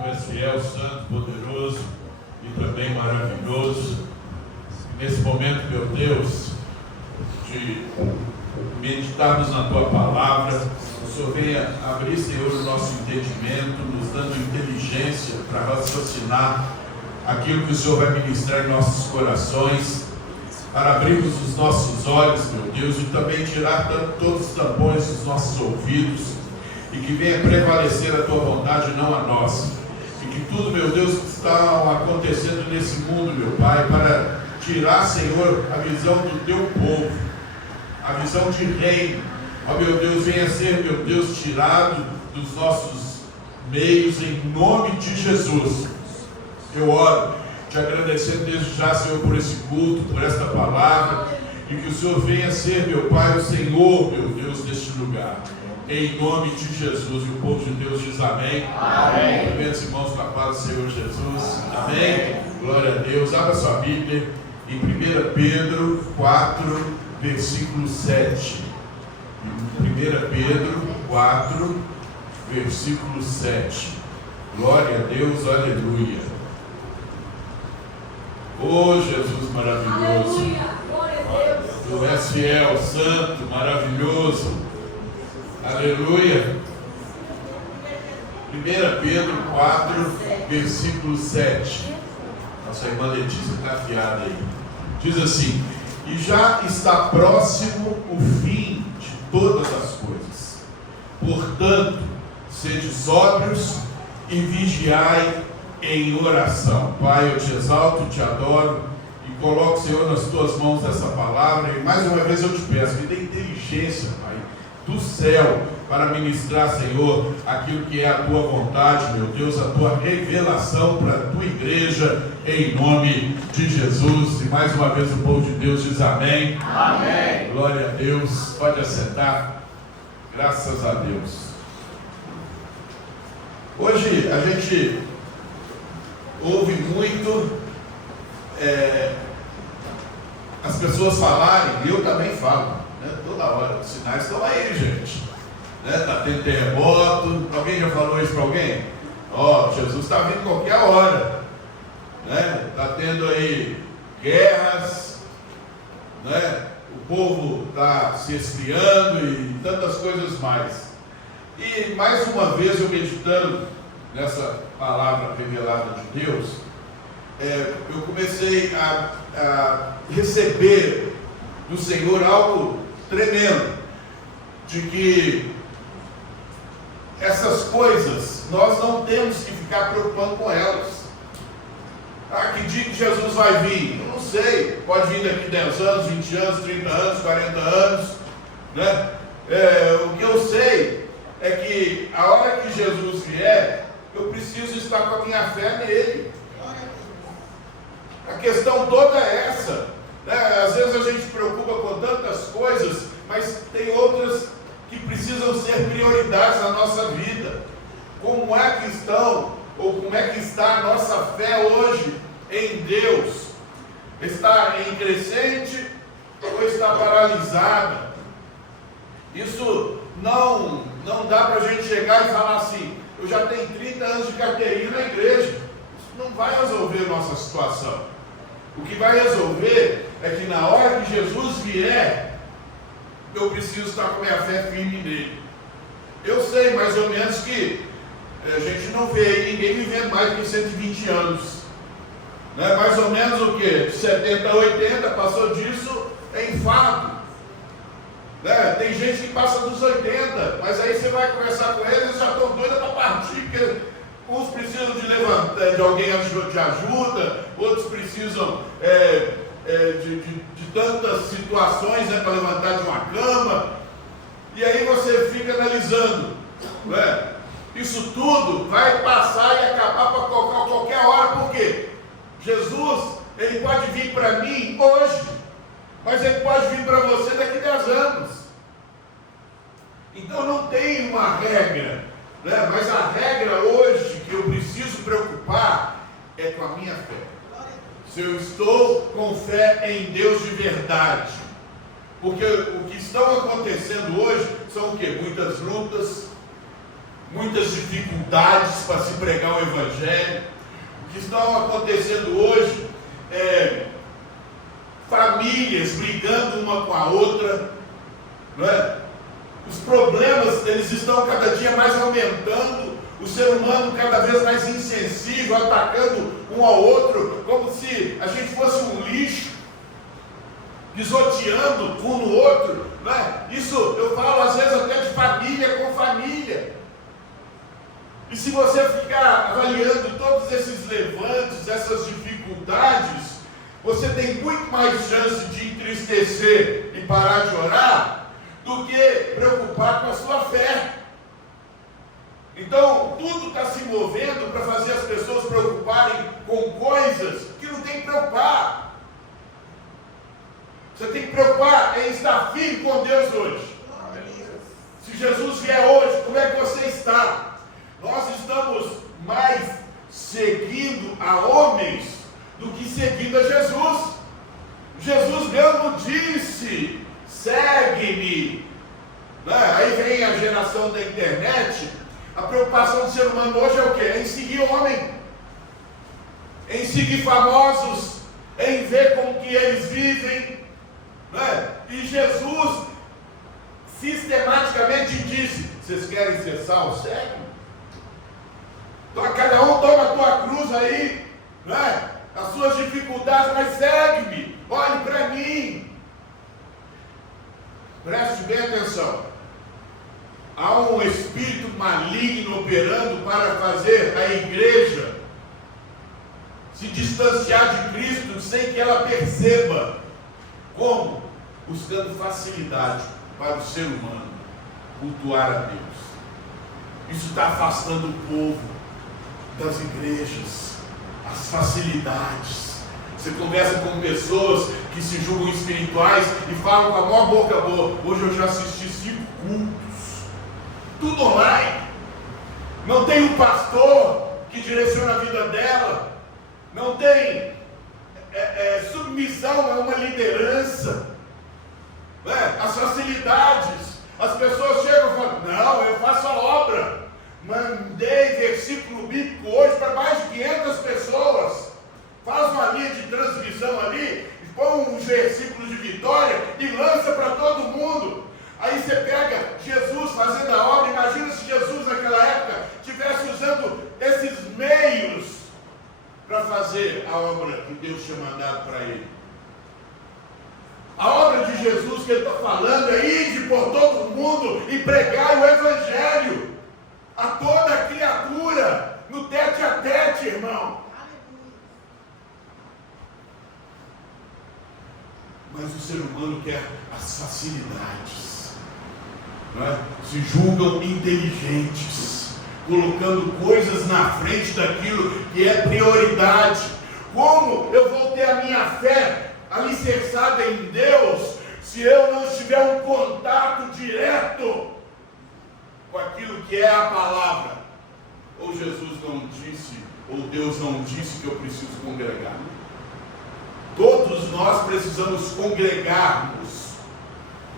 Tu és fiel, santo, poderoso e também maravilhoso. Nesse momento, meu Deus, de meditarmos na Tua palavra, o Senhor venha abrir, Senhor, o nosso entendimento, nos dando inteligência para raciocinar aquilo que o Senhor vai ministrar em nossos corações, para abrirmos os nossos olhos, meu Deus, e também tirar todos os tampões dos nossos ouvidos, e que venha prevalecer a Tua vontade, não a nossa. E que tudo, meu Deus, que está acontecendo nesse mundo, meu Pai, para tirar, Senhor, a visão do Teu povo, a visão de reino, ó meu Deus, venha ser, meu Deus, tirado dos nossos meios, em nome de Jesus. Eu oro, te agradecendo desde já, Senhor, por esse culto, por esta palavra, e que o Senhor venha ser, meu Pai, o Senhor, meu Deus, deste lugar. Em nome de Jesus, e o povo de Deus diz amém. Amém. Cumprimentos, irmãos, com a paz do Senhor Jesus. Amém. Glória a Deus. Abra sua Bíblia em 1 Pedro 4, versículo 7. 1 Pedro 4, versículo 7. Glória a Deus, aleluia. Oh, Jesus maravilhoso. Aleluia. Glória a Deus. Tu és fiel, santo, maravilhoso. Aleluia. 1 Pedro 4, versículo 7. Nossa irmã Letícia está afiada aí. Diz assim: e já está próximo o fim de todas as coisas. Portanto, sede sóbrios e vigiai em oração. Pai, eu te exalto, te adoro e coloco, Senhor, nas tuas mãos essa palavra. E mais uma vez eu te peço, me dê inteligência, Pai, do céu, para ministrar, Senhor, aquilo que é a tua vontade, meu Deus, a tua revelação para a tua igreja, em nome de Jesus. E mais uma vez o povo de Deus diz amém. Amém. Glória a Deus. Pode assentar. Graças a Deus. Hoje a gente ouve muito as pessoas falarem, e eu também falo, né, toda hora, os sinais estão aí, gente. Está tendo terremoto. Alguém já falou isso para alguém? Jesus está vindo qualquer hora. Está tendo aí guerras, o povo está se esfriando e tantas coisas mais. E mais uma vez eu meditando nessa palavra revelada de Deus, eu comecei a receber do Senhor algo tremendo, de que essas coisas nós não temos que ficar preocupando com elas. Que dia que Jesus vai vir? Eu não sei, pode vir daqui 10 anos, 20 anos, 30 anos, 40 anos, o que eu sei é que a hora que Jesus vier, eu preciso estar com a minha fé nele. A questão toda é essa, às vezes a gente se preocupa com tantas coisas, mas tem outras que precisam ser prioridades na nossa vida. Como é que estão, ou como é que está a nossa fé hoje em Deus? Está em crescente ou está paralisada? Isso não dá para a gente chegar e falar assim: eu já tenho 30 anos de carteirinha na igreja. Isso não vai resolver a nossa situação. O que vai resolver é que na hora que Jesus vier, eu preciso estar com a minha fé firme nele. Eu sei mais ou menos que a gente não vê aí ninguém vivendo mais de 120 anos. Mais ou menos o quê? De 70 a 80, passou disso, é enfado. Tem gente que passa dos 80, mas aí você vai conversar com eles, eles já estão doidos para partir, porque uns precisam de alguém de ajuda, outros precisam de tantas situações, para levantar de uma cama. E aí você fica analisando, isso tudo vai passar e acabar para qualquer hora. Por quê? Jesus, ele pode vir para mim hoje, mas ele pode vir para você daqui a 10 anos. Então não tem uma regra, mas a regra hoje que eu preciso preocupar é com a minha fé. Se eu estou com fé em Deus de verdade. Porque o que estão acontecendo hoje são o quê? Muitas lutas, muitas dificuldades para se pregar o Evangelho. O que está acontecendo hoje é famílias brigando uma com a outra, não é? Os problemas, eles estão cada dia mais aumentando, o ser humano cada vez mais insensível, atacando um ao outro, como se a gente fosse um lixo, pisoteando um no outro, não é? Isso eu falo às vezes até de família com família. E se você ficar avaliando todos esses levantes, essas dificuldades, você tem muito mais chance de entristecer e parar de orar do que preocupar com a sua fé. Então, tudo está se movendo para fazer as pessoas preocuparem com coisas que não tem que preocupar. Você tem que preocupar em estar firme com Deus hoje. Se Jesus vier hoje, como é que você está? Nós estamos mais seguindo a homens do que seguindo a Jesus. Jesus mesmo disse: segue-me. Aí vem a geração da internet. A preocupação do ser humano hoje é o quê? É em seguir homem, em seguir famosos, em ver como que eles vivem, E Jesus sistematicamente disse: vocês querem ser salvos? Segue. Então, cada um toma a tua cruz aí, as suas dificuldades, mas segue-me, olhe para mim. Preste bem atenção. Há um espírito maligno operando para fazer a igreja se distanciar de Cristo sem que ela perceba. Como? Buscando facilidade para o ser humano cultuar a Deus. Isso está afastando o povo das igrejas, as facilidades. Você conversa com pessoas que se julgam espirituais e falam com a maior boca boa: hoje eu já assisti 5 cultos, tudo online, não tem um pastor que direciona a vida dela, não tem submissão a uma liderança, as facilidades. As pessoas chegam e falam: não, eu faço a obra. Mandei versículo bíblico hoje para mais de 500 pessoas. Faz uma linha de transmissão ali, põe uns versículos de vitória e lança para todo mundo. Aí você pega Jesus fazendo a obra. Imagina se Jesus naquela época estivesse usando esses meios para fazer a obra que Deus tinha mandado para ele. A obra de Jesus que ele está falando é ir por todo mundo e pregar o Evangelho a toda a criatura, no tete a tete, irmão. Mas o ser humano quer as facilidades, se julgam inteligentes, colocando coisas na frente daquilo que é prioridade. Como eu vou ter a minha fé alicerçada em Deus se eu não tiver um contato direto com aquilo que é a palavra? Ou Jesus não disse, ou Deus não disse que eu preciso congregar? Todos nós precisamos congregarmos.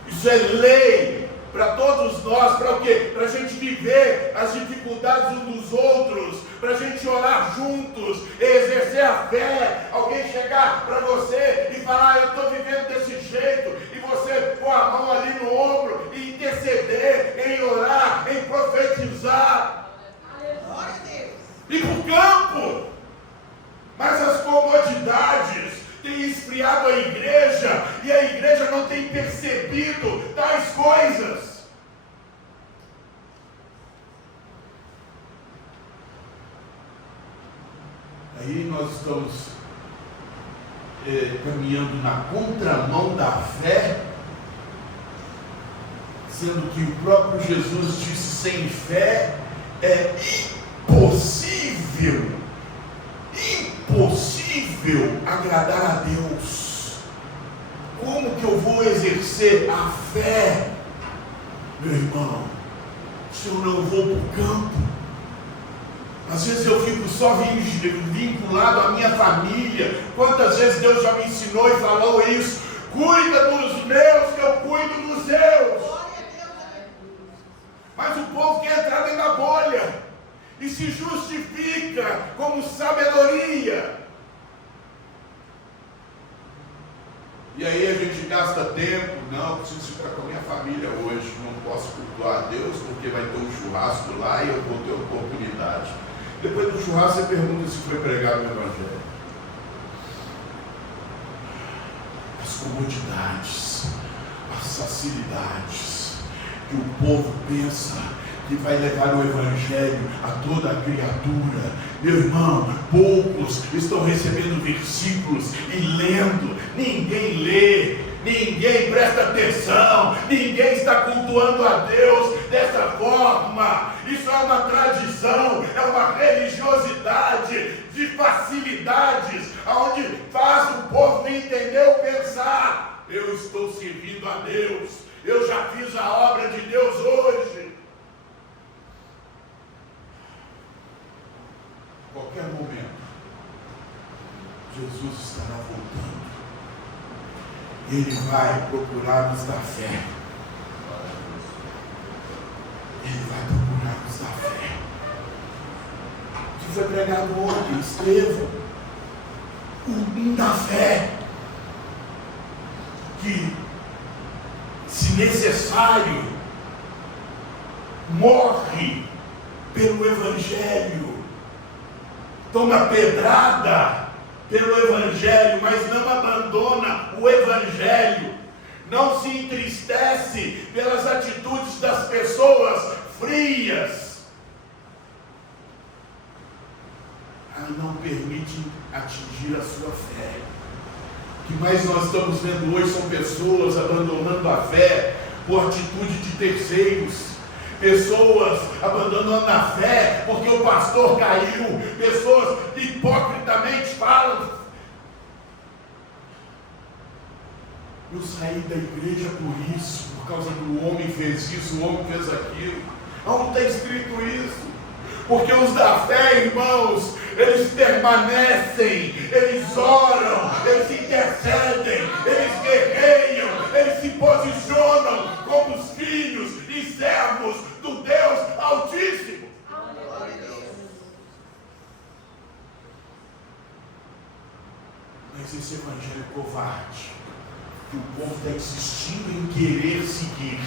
Isso é lei para todos nós. Para o quê? Para a gente viver as dificuldades uns dos outros, para a gente orar juntos, exercer a fé. Alguém chegar para você e falar: eu estou vivendo desse jeito, e você pôr a mão ali no ombro e interceder, em orar, em profetizar. Glória a Deus. E para o campo. Mas as comodidades têm esfriado a igreja, e a igreja não tem percebido tais coisas. Aí nós estamos caminhando na contramão da fé, sendo que o próprio Jesus disse: sem fé é impossível agradar a Deus. Como que eu vou exercer a fé, meu irmão, se eu não vou para o campo? Às vezes eu fico só vinculado à minha família. Quantas vezes Deus já me ensinou e falou isso: cuida dos meus, que eu cuido dos seus. Mas o povo quer entrar dentro da bolha e se justifica como sabedoria. E aí a gente gasta tempo, não, preciso ficar com a minha família hoje, não posso cultuar a Deus porque vai ter um churrasco lá e eu vou ter oportunidade. Depois do churrasco você pergunta se foi pregado o Evangelho. As comodidades, as facilidades que o povo pensa que vai levar o Evangelho a toda a criatura. Meu irmão, poucos estão recebendo versículos e lendo, ninguém lê, ninguém presta atenção, ninguém está cultuando a Deus dessa forma. Isso é uma tradição, é uma religiosidade de facilidades, onde faz o povo não entender ou pensar: eu estou servindo a Deus, eu já fiz a obra de Deus hoje. Qualquer momento, Jesus estará voltando. Ele vai procurar nos dar fé. Ele vai procurar nos dar fé. O que foi pregado ontem? Estevão, um da fé, que, se necessário, morre pelo Evangelho. Toma pedrada pelo Evangelho, mas não abandona o Evangelho, não se entristece pelas atitudes das pessoas frias, ela não permite atingir a sua fé. O que mais nós estamos vendo hoje são pessoas abandonando a fé por atitude de terceiros. Pessoas abandonando a fé porque o pastor caiu. Pessoas hipocritamente falam: eu saí da igreja por isso, por causa do homem fez isso, o homem fez aquilo. Onde está escrito isso? Porque os da fé, irmãos, eles permanecem, eles oram, eles intercedem, eles guerreiam, eles se posicionam como os filhos e servos do Deus Altíssimo. Mas esse evangelho covarde, que o povo está insistindo em querer seguir,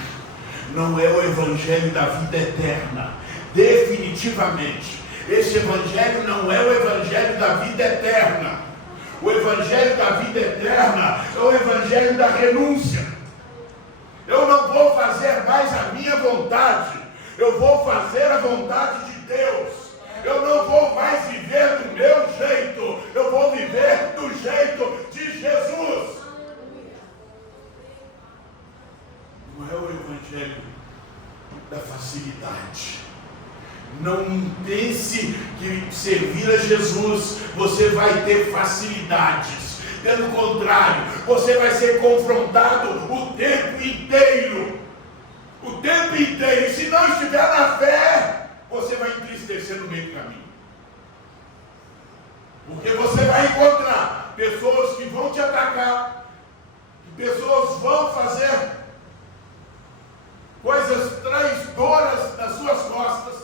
não é o evangelho da vida eterna. Definitivamente, esse evangelho não é o evangelho da vida eterna. O evangelho da vida eterna é o evangelho da renúncia. Eu não vou fazer mais a minha vontade, eu vou fazer a vontade de Deus. Eu não vou mais viver do meu jeito, eu vou viver do jeito de Jesus. Não é o evangelho da facilidade. Não pense que servir a Jesus você vai ter facilidades. Pelo contrário, você vai ser confrontado o tempo inteiro. O tempo inteiro. E se não estiver na fé, você vai entristecer no meio do caminho. Porque você vai encontrar pessoas que vão te atacar, pessoas vão fazer coisas traidoras nas suas costas,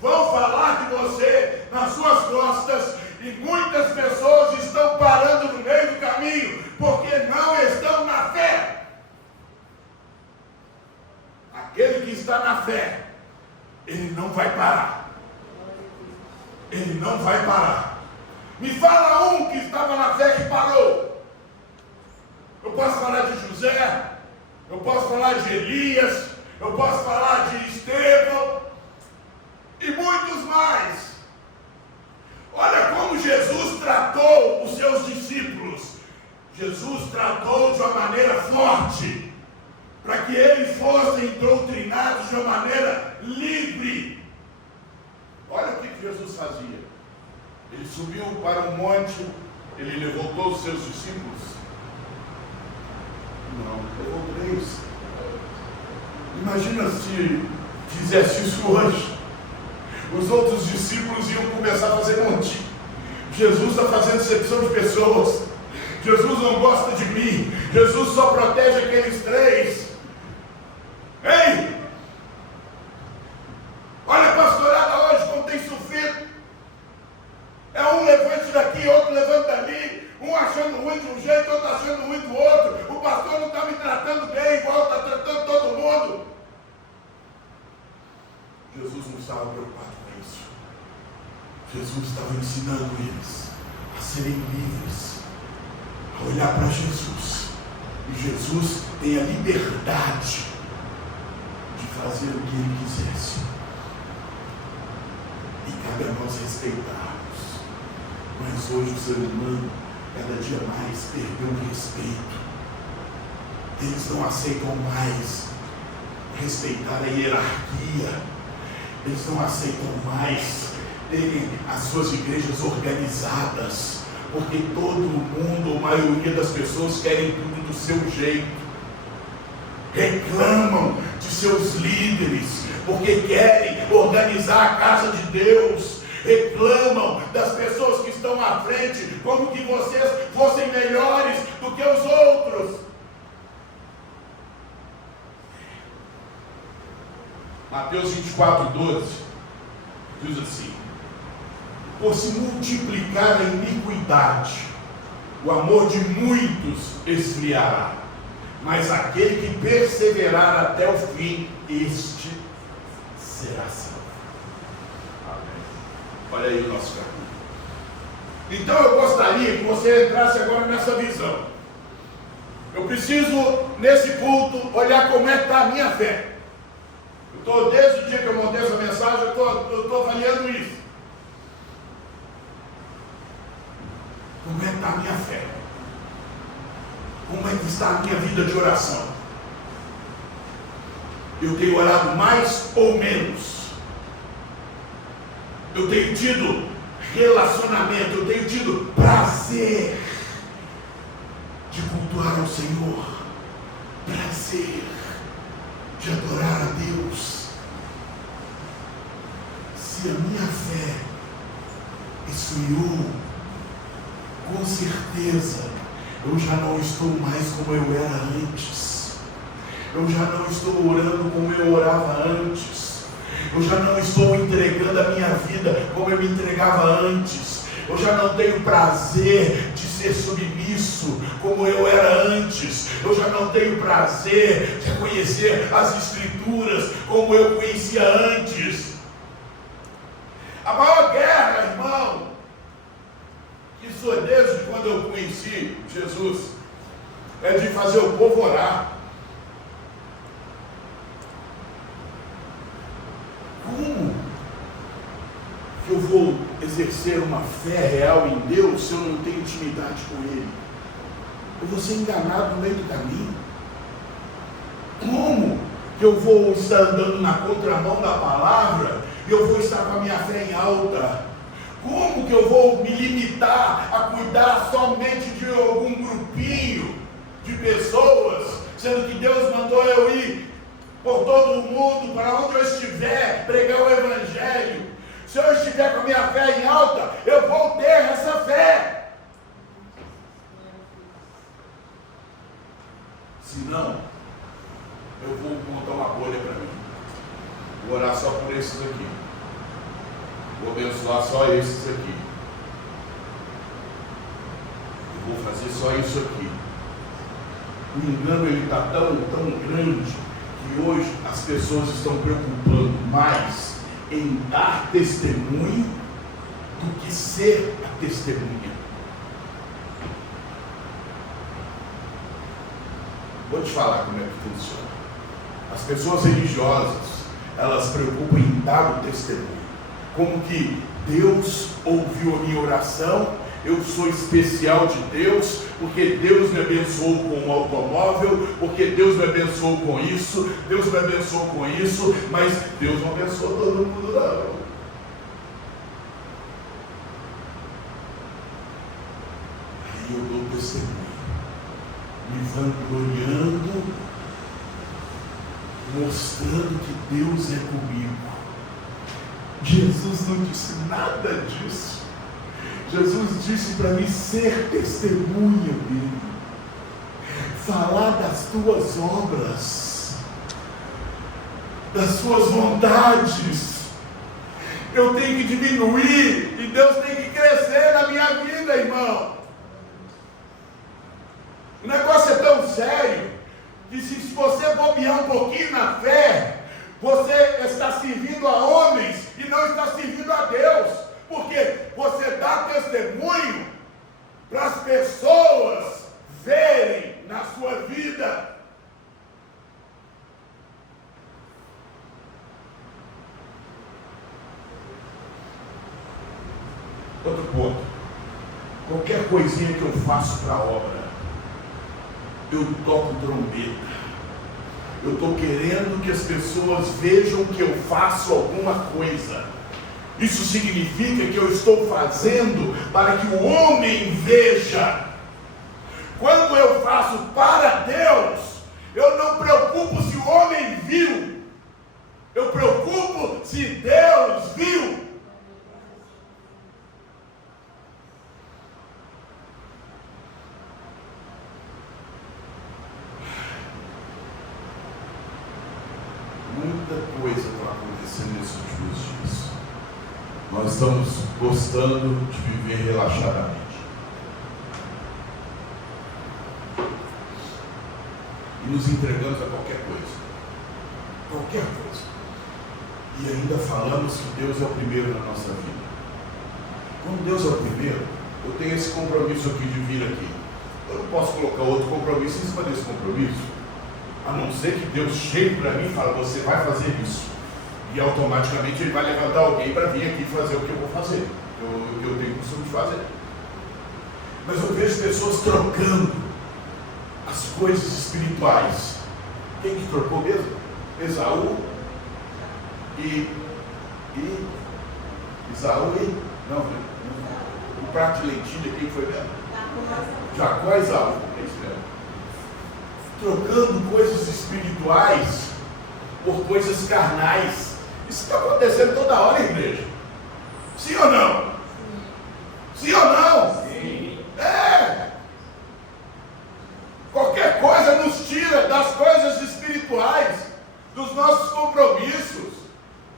vão falar de você nas suas costas, e muitas pessoas estão parando no meio do caminho, porque não estão na fé. Aquele que está na fé, ele não vai parar. Ele não vai parar. Me fala um que estava na fé que parou. Eu posso falar de José, eu posso falar de Elias, eu posso falar de Estevão e muitos mais. Olha como Jesus tratou os seus discípulos. Jesus tratou de uma maneira forte, para que eles fossem doutrinados de uma maneira livre. Olha o que Jesus fazia. Ele subiu para um monte, ele levou todos os seus discípulos? Não, levou 3. Imagina se fizesse isso hoje. Os outros discípulos iam começar a fazer monte. Jesus está fazendo exceção de pessoas. Jesus não gosta de mim. Jesus só protege aqueles 3. Ei! É um levante daqui, outro levante dali, um achando ruim de um jeito, outro achando ruim do outro. O pastor não está me tratando bem, igual está tratando todo mundo. Jesus não estava preocupado com isso. Jesus estava ensinando eles a serem livres, a olhar para Jesus. E Jesus tem a liberdade de fazer o que ele quisesse. E cabe a nós respeitarmos. Mas hoje o ser humano, cada dia mais, perdeu o respeito. Eles não aceitam mais respeitar a hierarquia. Eles não aceitam mais terem as suas igrejas organizadas. Porque todo mundo, a maioria das pessoas, querem tudo do seu jeito. Reclamam de seus líderes, porque querem organizar a casa de Deus. Reclamam das pessoas que estão à frente, como que vocês fossem melhores do que os outros. Mateus 24:12 diz assim: por se multiplicar a iniquidade, o amor de muitos esfriará, mas aquele que perseverar até o fim, este será salvo. Olha aí o nosso capítulo. Então eu gostaria que você entrasse agora nessa visão. Eu preciso, nesse culto, olhar como é que está a minha fé. Desde o dia que eu montei essa mensagem, eu estou avaliando isso. Como é que está a minha fé? Como é que está a minha vida de oração? Eu tenho orado mais ou menos? Eu tenho tido relacionamento, eu tenho tido prazer de cultuar ao Senhor, prazer de adorar a Deus. Se a minha fé esfriou, com certeza eu já não estou mais como eu era antes. Eu já não estou orando como eu orava antes. Eu já não estou entregando a minha vida como eu me entregava antes. Eu já não tenho prazer de ser submisso como eu era antes. Eu já não tenho prazer de conhecer as Escrituras como eu conhecia antes. A maior guerra, irmão, isso é desde quando eu conheci Jesus, é de fazer o povo orar. Como que eu vou exercer uma fé real em Deus se eu não tenho intimidade com Ele? Eu vou ser enganado no meio do caminho. Como que eu vou estar andando na contramão da palavra e eu vou estar com a minha fé em alta? Como que eu vou me limitar a cuidar somente de algum grupinho de pessoas, sendo que Deus mandou eu ir por todo o mundo, para onde eu estiver, pregar o Evangelho? Se eu estiver com a minha fé em alta, eu vou ter essa fé. Se não, eu vou montar uma bolha para mim. Vou orar só por esses aqui. Vou abençoar só esses aqui. Eu vou fazer só isso aqui. O engano ele está tão grande que hoje as pessoas estão preocupando mais em dar testemunho do que ser a testemunha. Vou te falar como é que funciona. As pessoas religiosas, elas se preocupam em dar o testemunho. Como que Deus ouviu a minha oração, eu sou especial de Deus, porque Deus me abençoou com um automóvel, porque Deus me abençoou com isso, Deus me abençoou com isso, mas Deus não abençoou todo mundo não. Aí eu dou testemunho, me vangloriando, mostrando que Deus é comigo. Jesus não disse nada disso. Jesus disse para mim ser testemunha dele, falar das tuas obras, das suas vontades. Eu tenho que diminuir e Deus tem que crescer. Outro ponto. Qualquer coisinha que eu faço para a obra, eu toco trombeta. Eu estou querendo que as pessoas vejam que eu faço alguma coisa. Isso significa que eu estou fazendo para que o homem veja. Quando eu faço para Deus, eu não preocupo se o homem viu. Eu preocupo se Deus viu. Muita coisa está acontecendo nesses últimos dias. Nós estamos gostando de viver relaxadamente. E nos entregamos a qualquer coisa. Qualquer coisa. E ainda falamos que Deus é o primeiro na nossa vida. Quando Deus é o primeiro, eu tenho esse compromisso aqui de vir aqui. Eu não posso colocar outro compromisso em cima desse compromisso. A não ser que Deus chegue para mim e fale, você vai fazer isso. E automaticamente Ele vai levantar alguém para vir aqui fazer o que eu vou fazer. O que eu tenho costume de fazer. Mas eu vejo pessoas trocando as coisas espirituais. Quem que trocou mesmo? Esaú e Esaú e... Não, o prato de lentilha, quem foi mesmo? Jacó e Esaú. É isso mesmo. Trocando coisas espirituais por coisas carnais. Isso está acontecendo toda hora, igreja. Sim ou não? Sim ou não? Sim. É. Qualquer coisa nos tira das coisas espirituais, dos nossos compromissos.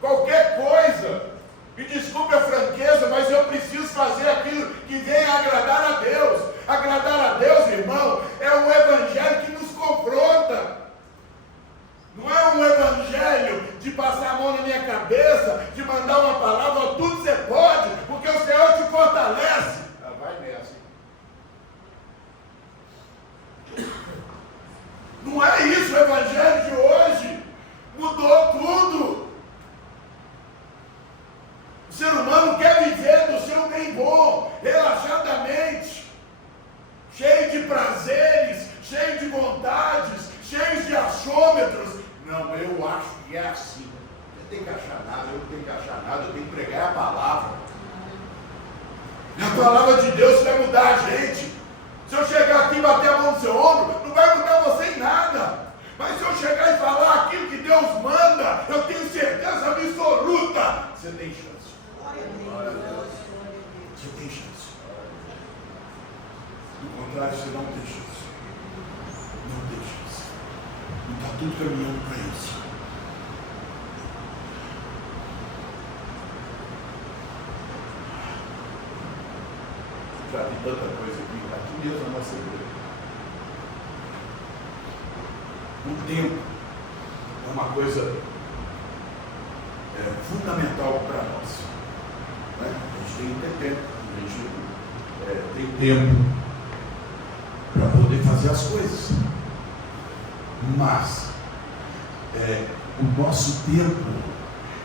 Qualquer coisa. Me desculpe a franqueza, mas eu preciso fazer aquilo que venha agradar a Deus. Agradar a Deus, irmão, é um evangelho que nos confronta. Não é um evangelho de passar a mão na minha cabeça, de mandar uma palavra, tudo você pode, porque o Senhor te fortalece. Vai nessa. Não é isso o evangelho de hoje. Mudou tudo. O ser humano quer viver do seu bem bom, relaxadamente, cheio de prazeres, cheio de vontades, cheio de achômetros. Não, eu acho que é assim. Você tem que achar nada, eu não tenho que achar nada, eu tenho que pregar a palavra. A palavra de Deus vai mudar a gente. Se eu chegar aqui e bater a mão no seu ombro, não vai mudar você em nada. Mas se eu chegar e falar aquilo que Deus manda, eu tenho certeza absoluta, você tem chance. Você tem chance. Do contrário, você não tem chance. Não tem chance. E está tudo caminhando para isso. Já vi tanta coisa aqui mesmo na nossa igreja. O tempo é uma coisa fundamental para nós. Né? A gente tem que ter tempo. A gente tem tempo para poder fazer as coisas. Mas o nosso tempo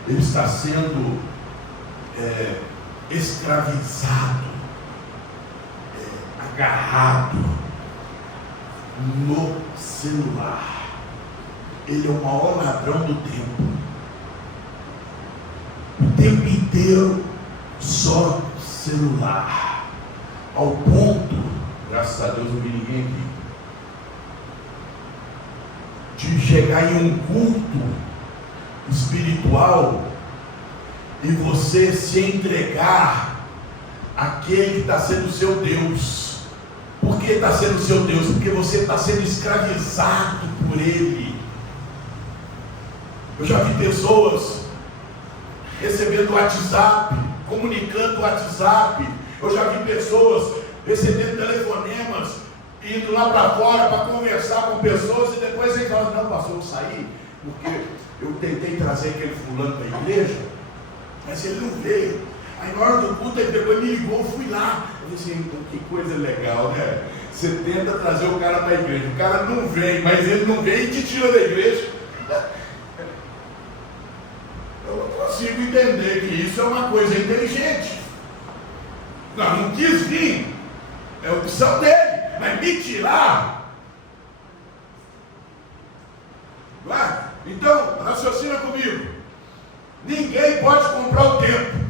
ele está sendo escravizado, agarrado no celular. Ele é o maior ladrão do tempo. O tempo inteiro só celular. Ao ponto, graças a Deus não vi ninguém aqui, de chegar em um culto espiritual e você se entregar àquele que está sendo o seu Deus. Por que está sendo o seu Deus? Porque você está sendo escravizado por Ele. Eu já vi pessoas recebendo WhatsApp, comunicando WhatsApp. Eu já vi pessoas recebendo telefonemas, indo lá para fora para conversar com pessoas, e depois eles falam, não, pastor, eu saí, porque eu tentei trazer aquele fulano para a igreja, mas ele não veio. Aí na hora do culto ele depois me ligou, eu fui lá. Eu disse, então, que coisa legal, né? Você tenta trazer o cara para a igreja, o cara não vem, mas ele não vem e te tira da igreja. Eu não consigo entender que isso é uma coisa inteligente. Não quis vir. É opção dele. Mas me tirar. Não é? Então, raciocina comigo. Ninguém pode comprar o tempo.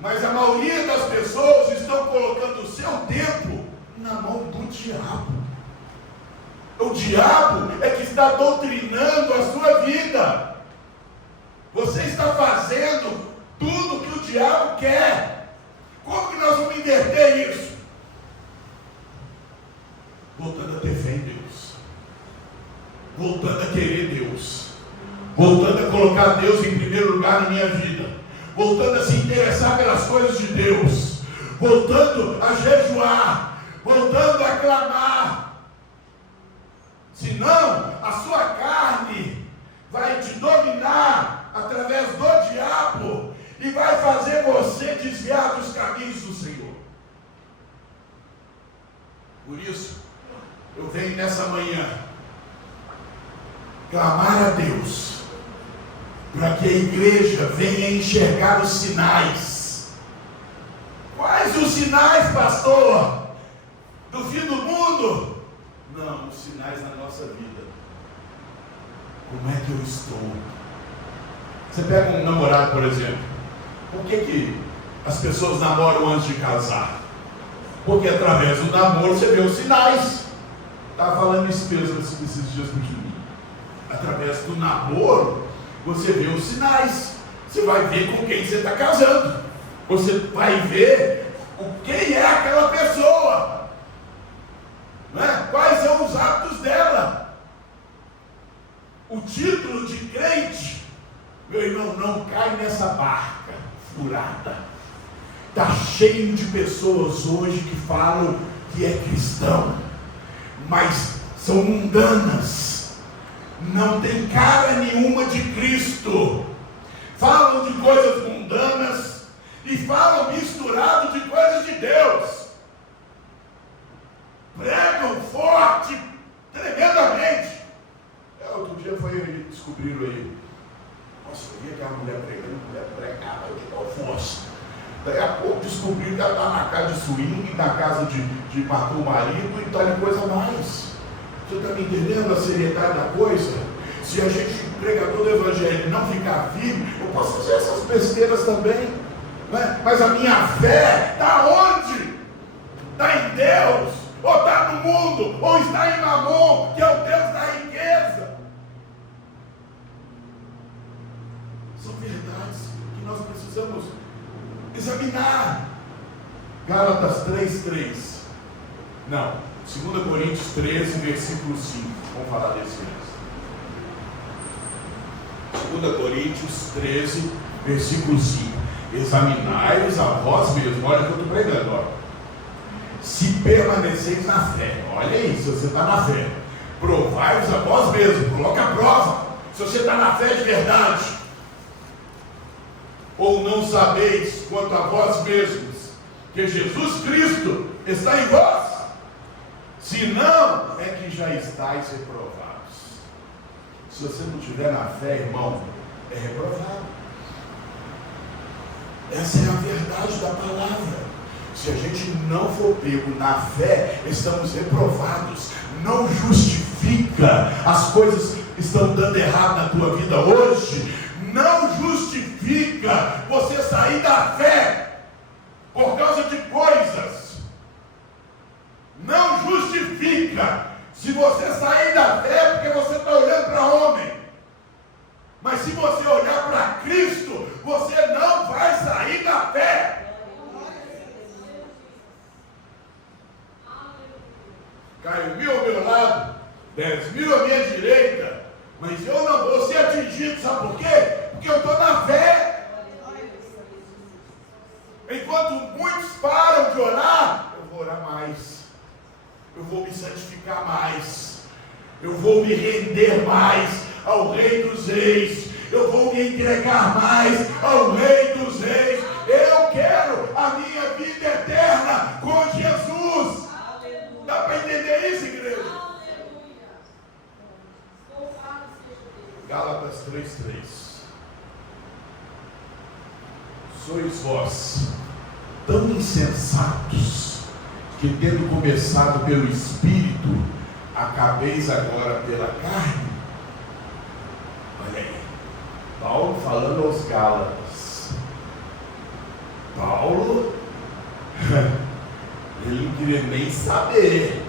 Mas a maioria das pessoas estão colocando o seu tempo na mão do diabo. O diabo é que está doutrinando a sua vida. Você está fazendo tudo que o diabo quer. Como que nós vamos inverter isso? Voltando a ter fé em Deus. Voltando a querer Deus. Voltando a colocar Deus em primeiro lugar na minha vida. Voltando a se interessar pelas coisas de Deus. Voltando a jejuar. Voltando a clamar. Senão, a sua carne vai te dominar através do diabo e vai fazer você desviar dos caminhos do Senhor. Por isso, eu venho nessa manhã clamar a Deus para que a igreja venha enxergar os sinais. Quais os sinais, pastor? Do fim do mundo? Não, os sinais na nossa vida. Como é que eu estou? Você pega um namorado, por exemplo. Por que as pessoas namoram antes de casar? Porque através do namoro você vê os sinais. Estava falando isso mesmo esses dias com o Juninho. Através do namoro, você vê os sinais. Você vai ver com quem você está casando. Você vai ver quem é aquela pessoa. Não é? Quais são os hábitos dela? O título de crente, meu irmão, não cai nessa barca furada. Está cheio de pessoas hoje que falam que é cristão, mas são mundanas, não tem cara nenhuma de Cristo, falam de coisas mundanas e falam misturado de coisas de Deus. Pregam forte, tremendamente. Outro dia descobriram aí. Nossa, eu vi aquela mulher pregando, mulher pregava de tal força. Daí a pouco descobriram que ela estava na casa de swing, na casa de matar o marido e tal de coisa mais. Você está me entendendo a seriedade da coisa? Se a gente, pregador do evangelho, não ficar firme, eu posso fazer essas besteiras também. Né? Mas a minha fé está onde? Está em Deus. Ou está no mundo, ou está em Mamon, que é o Deus da riqueza. São verdades que nós precisamos examinar. Gálatas 3:3. Não, 2 Coríntios 13, versículo 5. Vamos falar desse mesmo. 2 Coríntios 13, versículo 5. Examinai-vos a vós mesmos. Olha o que eu estou pregando, ó. Se permaneceis na fé, olha aí, se você está na fé, provai-vos a vós mesmos, coloca a prova, se você está na fé de verdade, ou não sabeis quanto a vós mesmos, que Jesus Cristo está em vós, se não, é que já estáis reprovados. Se você não tiver na fé, irmão, é reprovado. Essa é a verdade da palavra. Se a gente não for pego na fé, estamos reprovados. Não justifica. As coisas estão dando errado na tua vida hoje. Não justifica você sair da fé por causa de coisas. Não justifica. Se você sair da fé é porque você está olhando para homem. Mas se você olhar para Cristo, você não vai sair da fé. Caiu 1000 ao meu lado, 10.000 à minha direita, mas eu não vou ser atingido, sabe por quê? Porque eu estou na fé. Enquanto muitos param de orar, eu vou orar mais, eu vou me santificar mais, eu vou me render mais ao Rei dos Reis, eu vou me entregar mais ao Rei dos Reis. Eu quero a minha vida eterna com Jesus. Dá para entender isso, igreja? Gálatas 3:3. Sois vós tão insensatos, que tendo começado pelo Espírito, acabeis agora pela carne. Olha aí, Paulo falando aos Gálatas. Paulo, ele não queria nem saber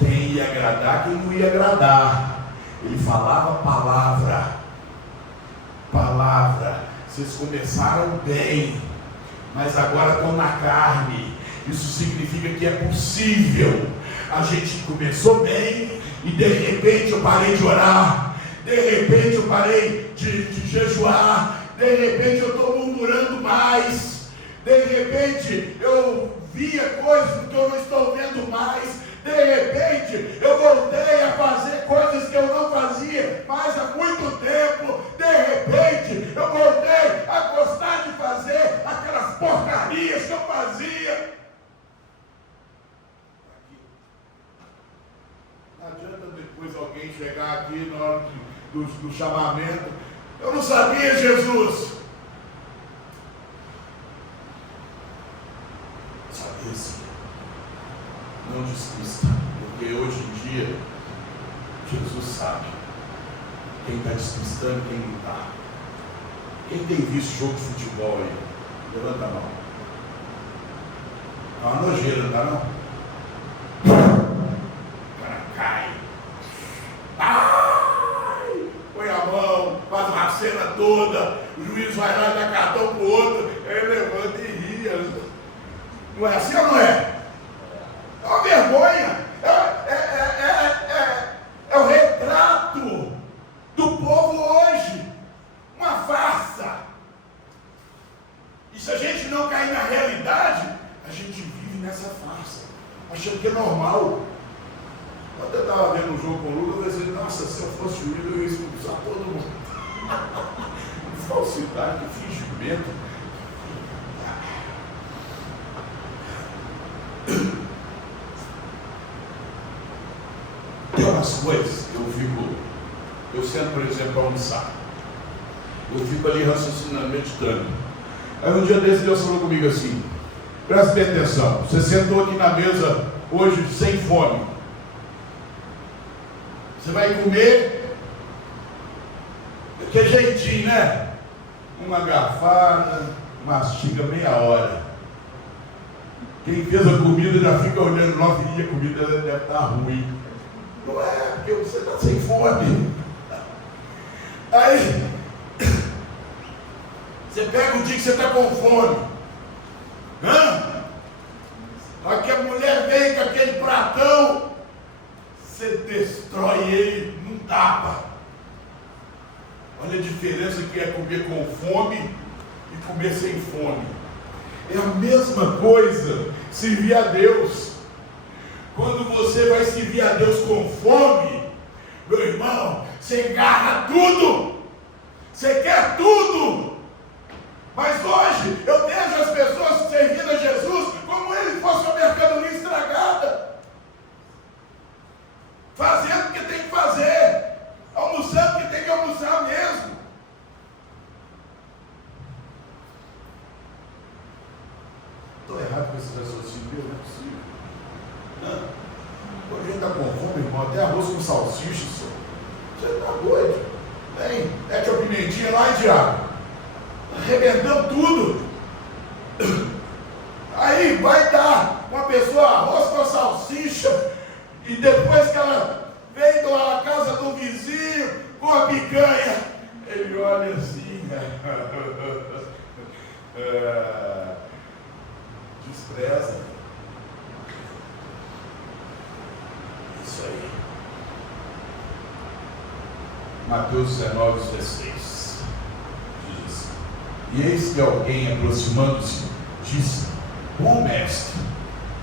quem ia agradar, quem não ia agradar. Ele falava palavra. Vocês começaram bem, mas agora estão na carne. Isso significa que é possível. A gente começou bem e de repente eu parei de orar, de repente eu parei de jejuar, de repente eu estou murmurando mais, de repente eu via coisas que eu não estou vendo mais, de repente eu voltei a fazer coisas que eu não fazia mais há muito tempo, de repente eu voltei a gostar de fazer aquelas porcarias que eu fazia. Não adianta depois alguém chegar aqui na hora do chamamento: eu não sabia, Jesus. Sabia sim. Não desista, porque hoje em dia Jesus sabe quem está despistando e quem não está. Quem tem visto jogo de futebol aí? Levanta a mão. É uma nojeira, não está não? Põe a mão, faz uma cena toda, o juiz vai lá e dá cartão pro outro, ele levanta e ria. Não é assim ou não é? É uma vergonha. É o retrato do povo hoje. Uma farsa. E se a gente não cair na realidade, a gente vive nessa farsa, achando que é normal. Quando eu estava vendo um jogo com o Lucas, eu pensei: nossa, se eu fosse o Willian, eu ia expulsar todo mundo. Falsidade, que fingimento. Tem umas coisas que eu sento, por exemplo, para almoçar. Eu fico ali raciocinando, meditando. Aí um dia desse Deus falou comigo assim: presta bem atenção, você sentou aqui na mesa hoje sem fome. Você vai comer daquele jeitinho, né? Uma garfada, mastiga meia hora. Quem fez a comida já fica olhando lá e a comida deve estar ruim. Não é, porque você está sem fome. Aí você pega o dia que você está com fome. Olha que a mulher vem com aquele pratão, você destrói ele num tapa. Olha a diferença que é comer com fome e comer sem fome. É a mesma coisa servir a Deus. Quando você vai servir a Deus com fome, meu irmão, você agarra tudo, você quer tudo. Mas hoje eu vejo as pessoas servindo a Jesus como ele fosse uma mercadoria estragada, fazendo o que tem que fazer, almoçando o que tem que almoçar mesmo. Estou errado com esse raciocínio, não é possível. Quando a gente está com fome, irmão, até arroz com salsicha, senhor. Você está doido? Vem, mete a pimentinha lá e diabo. Arrebentando tudo. Aí vai dar uma pessoa arroz com salsicha, e depois que ela veio da casa do vizinho com a picanha, ele olha assim, despreza. Isso aí. Mateus 19:16 diz: e eis que alguém, aproximando-se, disse: bom mestre,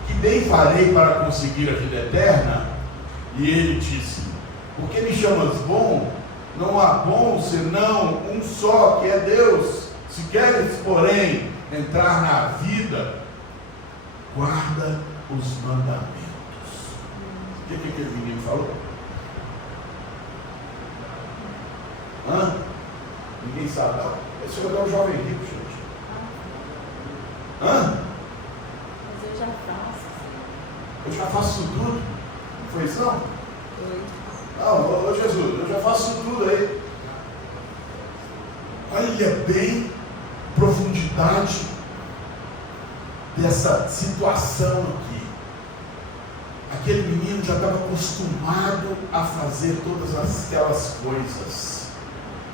que bem farei para conseguir a vida eterna? E ele disse: por que me chamas bom? Não há bom senão um só, que é Deus. Se queres, porém, entrar na vida, guarda os mandamentos. O que aquele menino falou? Ninguém sabe não. Esse é o jovem rico, gente. Eu já faço isso tudo. Não foi isso não? Não, ô Jesus, eu já faço isso tudo aí. Olha bem a profundidade dessa situação aqui. Aquele menino já estava acostumado a fazer todas aquelas coisas.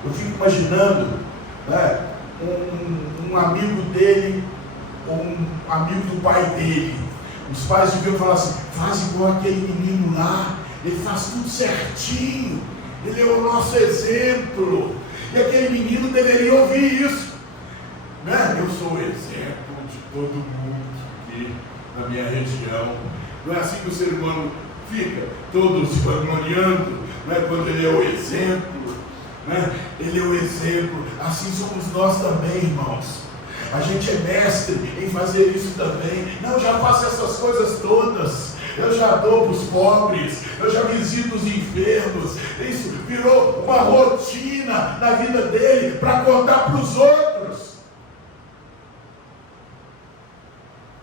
Eu fico imaginando, né, um amigo dele, ou um amigo do pai dele. Os pais deviam falar assim: faz igual aquele menino lá, ele faz tudo certinho, ele é o nosso exemplo. E aquele menino deveria ouvir isso, né? Eu sou o exemplo de todo mundo aqui na minha região. Não é assim que o ser humano fica, todo se vangloriando, né? Quando ele é o exemplo, né? Ele é o exemplo. Assim somos nós também, irmãos. A gente é mestre em fazer isso também. Não, eu já faço essas coisas todas. Eu já dou para os pobres, eu já visito os enfermos. Isso virou uma rotina na vida dele para contar para os outros.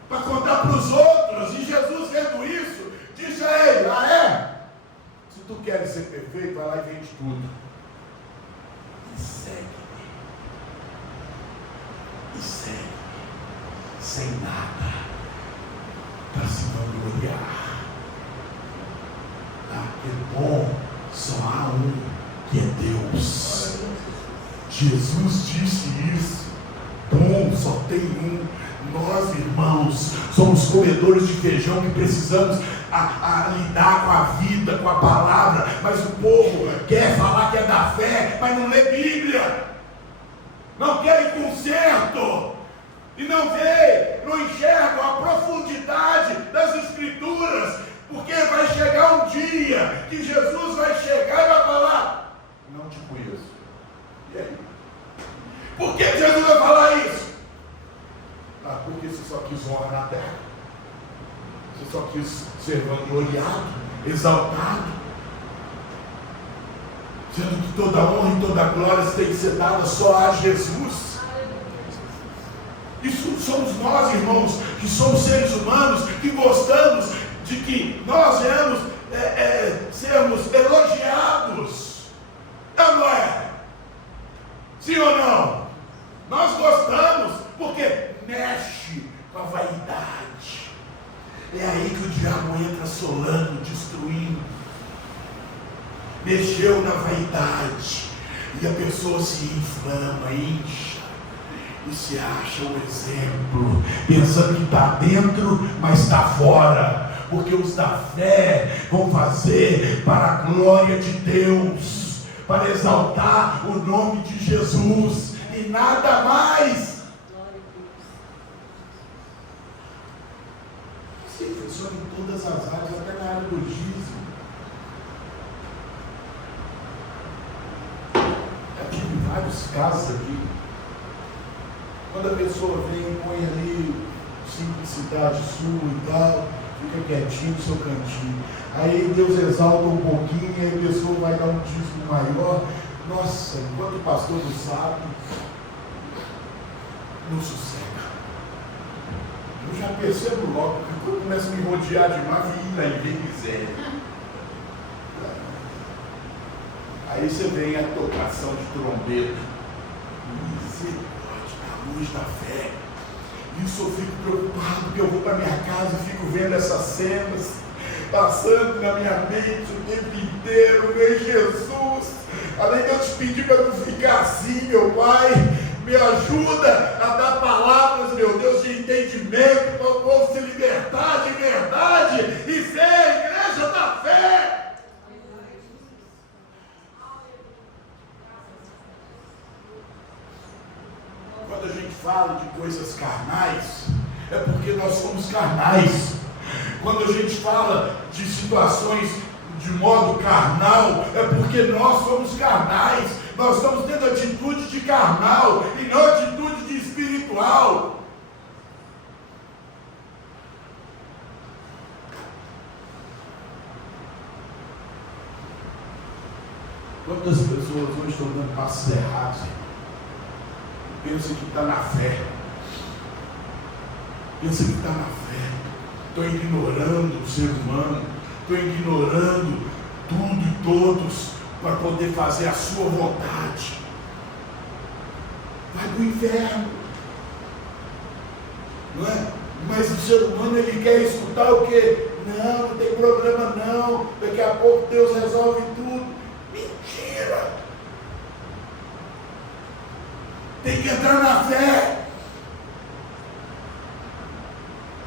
Para contar para os outros. E Jesus, vendo isso, disse a ele: ah, é? Se tu queres ser perfeito, vai lá e vende tudo. E segue-me. E segue-me. Sem nada para se vangloriar. É bom, só há um, que é Deus. Jesus disse isso. Bom, só tem um. Nós, irmãos, somos comedores de feijão que precisamos lidar com a vida, com a palavra. Mas o povo quer falar que é da fé, mas não lê Bíblia. Não quer conserto. E não vê, não enxerga a profundidade das Escrituras. Porque vai chegar um dia que Jesus vai chegar e vai falar: não te conheço. E aí? Por que Jesus vai falar isso? Porque você só quis honra na terra. Você só quis ser vangloriado, exaltado. Sendo que toda honra e toda glória tem que ser dada só a Jesus. Isso somos nós, irmãos, que somos seres humanos, que gostamos de que nós sermos elogiados. É ou não é? Sim ou não? Nós gostamos porque mexe com a vaidade. É aí que o diabo entra assolando, destruindo. Mexeu na vaidade e a pessoa se inflama, incha e se acha o exemplo, pensando que está dentro, mas está fora. Porque os da fé vão fazer para a glória de Deus, para exaltar o nome de Jesus e nada mais. Sim, funciona em todas as áreas, até na área do dízimo. Já tive vários casos aqui. Quando a pessoa vem e põe ali simplicidade sua e tal, fica quietinho no seu cantinho. Aí Deus exalta um pouquinho e a pessoa vai dar um dízimo maior. Nossa, enquanto o pastor não sabe, não sossega. Eu já percebo logo que quando começa a me rodear demais, vem miséria. Aí você vem a tocação de trombeta. Misericórdia, a luz da fé. Isso eu fico preocupado, porque eu vou para minha casa e fico vendo essas cenas passando na minha mente o tempo inteiro. Meu Jesus, além de eu te pedir para não ficar assim, meu Pai, me ajuda a dar palavras, meu Deus, de entendimento para o povo se libertar de verdade e ser a igreja da fé. Quando a gente fala de coisas carnais, é porque nós somos carnais. Quando a gente fala de situações de modo carnal, é porque nós somos carnais. Nós estamos tendo atitude de carnal e não atitude de espiritual. Quantas pessoas hoje estão dando passos errados? Pensa que está na fé. Pensa que está na fé. estou ignorando o ser humano, estou ignorando tudo e todos para poder fazer a sua vontade. Vai para o inferno, não é? Mas o ser humano, ele quer escutar o quê? Não, não tem problema não, daqui a pouco Deus resolve tudo. Mentira! Tem que entrar na fé.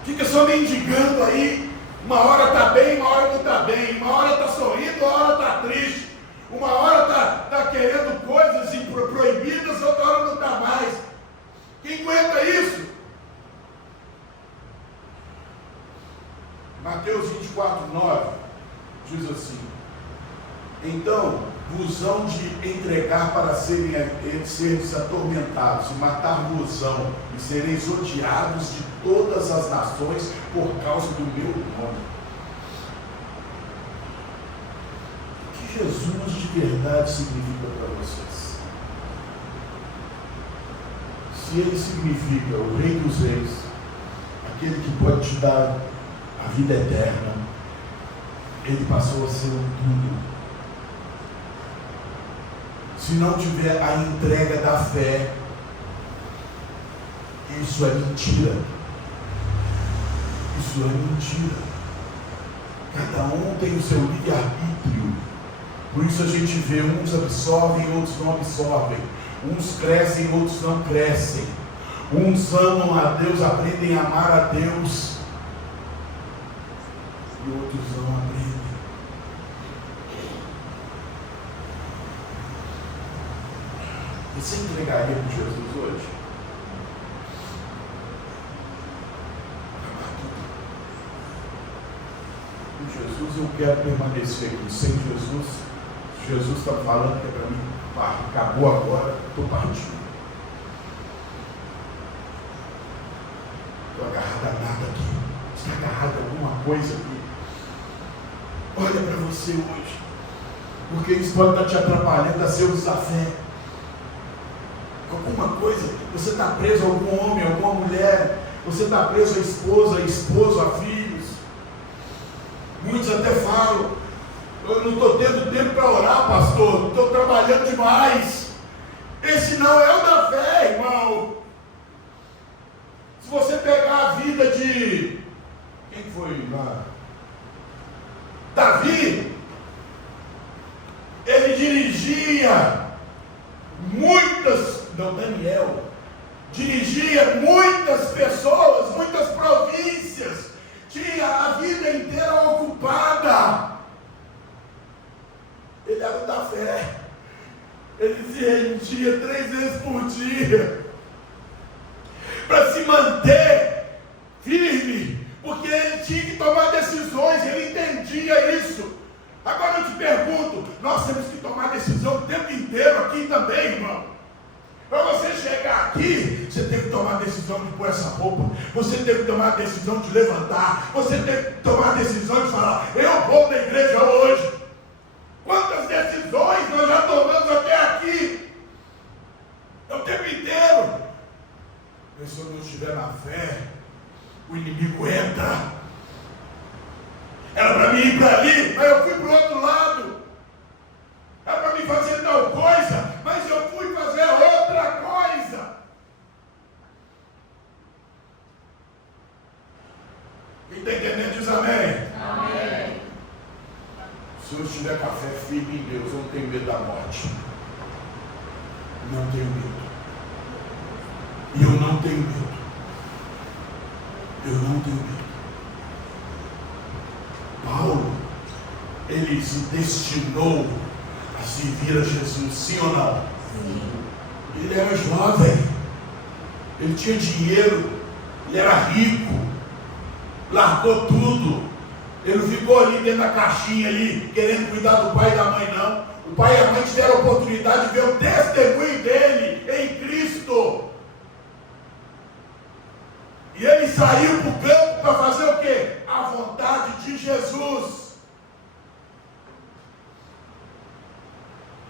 Fica só mendigando aí. Uma hora está bem, uma hora não está bem. Uma hora está sorrindo, uma hora está triste. Uma hora está querendo coisas proibidas, outra hora não está mais. Quem aguenta isso? Mateus 24:9 diz assim: então vos hão de entregar para seres atormentados, e matar-vos-ão, e sereis odiados de todas as nações por causa do meu nome. O que Jesus de verdade significa para vocês? Se ele significa o Rei dos Reis, aquele que pode te dar a vida eterna, ele passou a ser um tudo. Se não tiver a entrega da fé, isso é mentira. Isso é mentira. Cada um tem o seu livre-arbítrio. Por isso a gente vê, uns absorvem, outros não absorvem. Uns crescem, outros não crescem. Uns amam a Deus, aprendem a amar a Deus, e outros não aprendem. Você entregaria para Jesus hoje? Com Jesus eu quero permanecer aqui. Sem Jesus, Jesus está falando que é para mim, acabou agora, estou partindo. Estou agarrado a nada aqui. Está agarrado a alguma coisa aqui. Olha para você hoje, porque isso pode estar te atrapalhando a seu desafio. Alguma coisa, você está preso a algum homem, a alguma mulher, você está preso a esposa, esposo, a filhos. Muitos até falam: eu não estou tendo tempo para orar, pastor, estou trabalhando demais. Esse não é o da fé, irmão. Se você pegar a vida de, quem foi lá? Davi, ele dirigia Daniel dirigia muitas pessoas, muitas províncias, tinha a vida inteira ocupada. Ele era o da fé. Ele se rendia 3 vezes por dia para se manter firme, porque ele tinha que tomar decisões, ele entendia isso. Agora eu te pergunto, nós temos que tomar decisão o tempo inteiro aqui também, irmão. Para você chegar aqui, você tem que tomar a decisão de pôr essa roupa, você tem que tomar a decisão de levantar, você tem que tomar a decisão de falar: eu vou na igreja hoje. Quantas decisões nós já tomamos até aqui? O tempo inteiro. Mas se eu não estiver na fé, o inimigo entra. Era para mim ir para ali, mas eu fui para o outro lado. Era para mim fazer tal coisa, mas eu fui fazer outra coisa. Quem está entendendo diz amém? Amém. Se eu estiver com a fé firme em Deus, eu não tenho medo da morte. Não tenho medo. E eu não tenho medo. Eu não tenho medo. Paulo, ele se destinou a servir a Jesus, sim ou não? Sim. Ele era jovem, ele tinha dinheiro, ele era rico, largou tudo. Ele não ficou ali dentro da caixinha ali, querendo cuidar do pai e da mãe, não. O pai e a mãe tiveram a oportunidade de ver o testemunho dele em Cristo. E ele saiu para o campo para fazer o quê? A vontade de Jesus.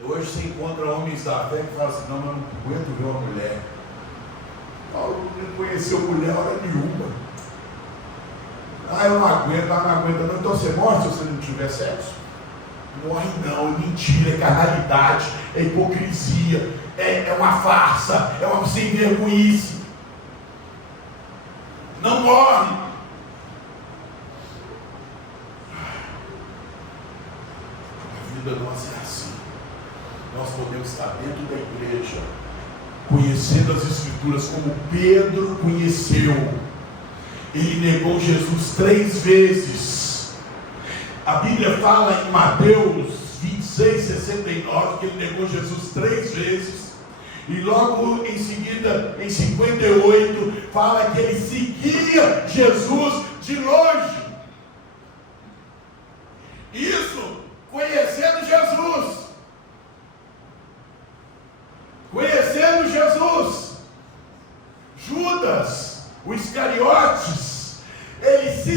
Hoje você encontra homens da fé que falam assim: não, mas não aguento ver uma mulher. Paulo não conheceu mulher hora nenhuma. eu não aguento, não aguento não. Então você morre se você não tiver sexo? Morre não, é mentira, é carnalidade, é hipocrisia, é uma farsa, é uma sem vergonhice. Não morre. A vida nossa é assim. Nós podemos estar dentro da igreja, conhecendo as Escrituras como Pedro conheceu. Ele negou Jesus 3 vezes. A Bíblia fala em Mateus 26, 69, que ele negou Jesus 3 vezes. E logo em seguida, em 58, fala que ele seguia Jesus de longe. Isso conhecendo Jesus. Conhecendo Jesus. Judas, o Iscariotes, ele se